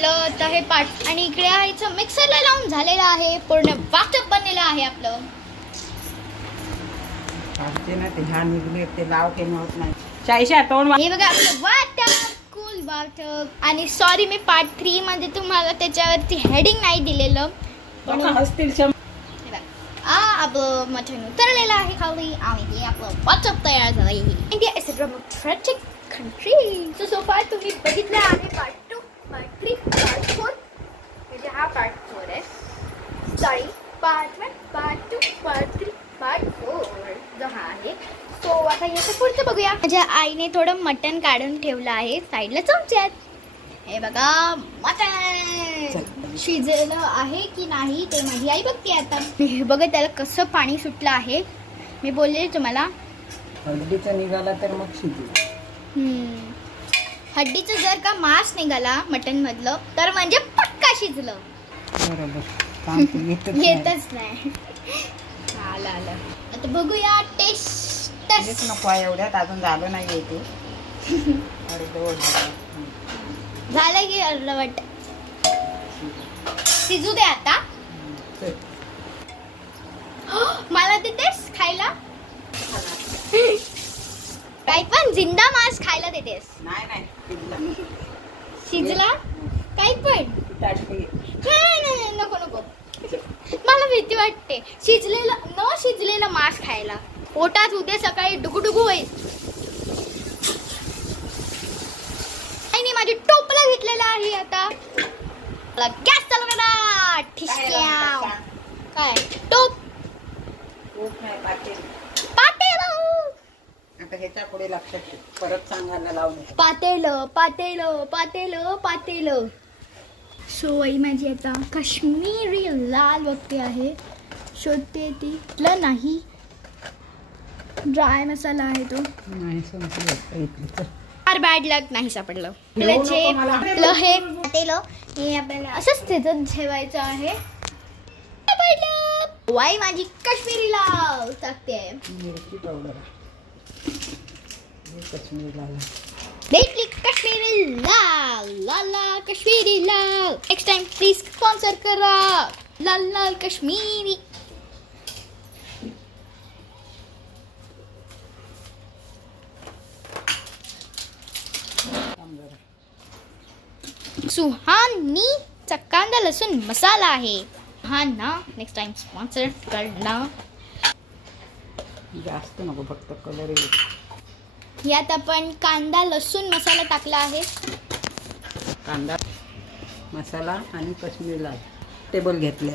आपलं आता हे पाट आणि इकडे आहे मिक्सरला लावून झालेलं आहे, पूर्ण वाटप बनलेलं आहे आपलं. ना ते हा निघले ते लाव केलं होत नाही. चायशा तोंड हे बघा आपलं वाटप, कूल वाटप. आणि सॉरी मी पार्ट 3 मध्ये तुम्हाला त्याच्यावरती हेडिंग नाही दिलेलं, पण हसतील. आपलं मटण उतरलेलं आहे खाली आणि हे आपलं वाटप तयार झालं आहे. India is a democratic country. So फार तुम्ही बघितलं आहे पार्ट 2, पार्ट 3, पार्ट 4. म्हणजे हा पार्ट 4 आहे. Sorry, part 1, part 2, part 3, part 4 जो हा आहे. सो आता याचं पुढचं बघूया. माझ्या आईने थोडं मटण काढून ठेवलं आहे साईडला चमच्यात. हे बघा मटण शिजलं आहे की नाही ते माझी आई बघते आता. हे बघा त्याला कसं पाणी सुटलं आहे. मी बोलले तुम्हाला हड्डीचा निघाला तर मग शिजलं. हड्डीचं जर का मांस निघाला मटन मधलं तर म्हणजे पक्का शिजलं. बरोबर येतच नाही. आलं आलं. आता बघूया टेस्ट. नको एवढ्यात अजून झालं नाही ते. झालं की अर्धवट. शिजू दे आता. मला देतेस खायला? काय पण जिंदा मांस खायला देतेस? नाही शिजला काय पण? नाही नको नको. मला भीती वाटते शिजलेलं न शिजलेलं मांस खायला. पोटात उद्या सकाळी डुगुडुगू होईल. आईने माझी टोपला घेतलेला आहे. आता गॅस चालू करा. ठिशक्या काय टोप पातेलं. आता ह्याच्या पुढे लक्षात ठेव, परत सांगायला लावून पातेलं पातेलं पातेलं पातेलं. सो आई माझी आता काश्मीरी लाल बघते आहे, शोधते ती नाही. ड्राय मसाला आहे तो. नाही संपलं. फार बॅड लक नाही सापडलं. हे पातेलं हे आपल्याला असंच तिथं ठेवायचं आहे. वाई माझी काश्मीरी लाल टाकते. मिरची पावडर काश्मीरी लाल. देखली काश्मीरी लाल लाल काश्मीरी लाल. नेक्स्ट टाइम प्लीज स्पॉन्सर करा लाल लाल काश्मीरी. सुहानीचा कांदा लसूण मसाला आहे. हा ना नेक्स्ट टाइम स्पॉन्सर करणार. जास्त नको, फक्त कलर. यात आपण कांदा लसूण मसाला टाकला आहे. कांदा मसाला आणि काश्मीरी लाल टेबल घेतले.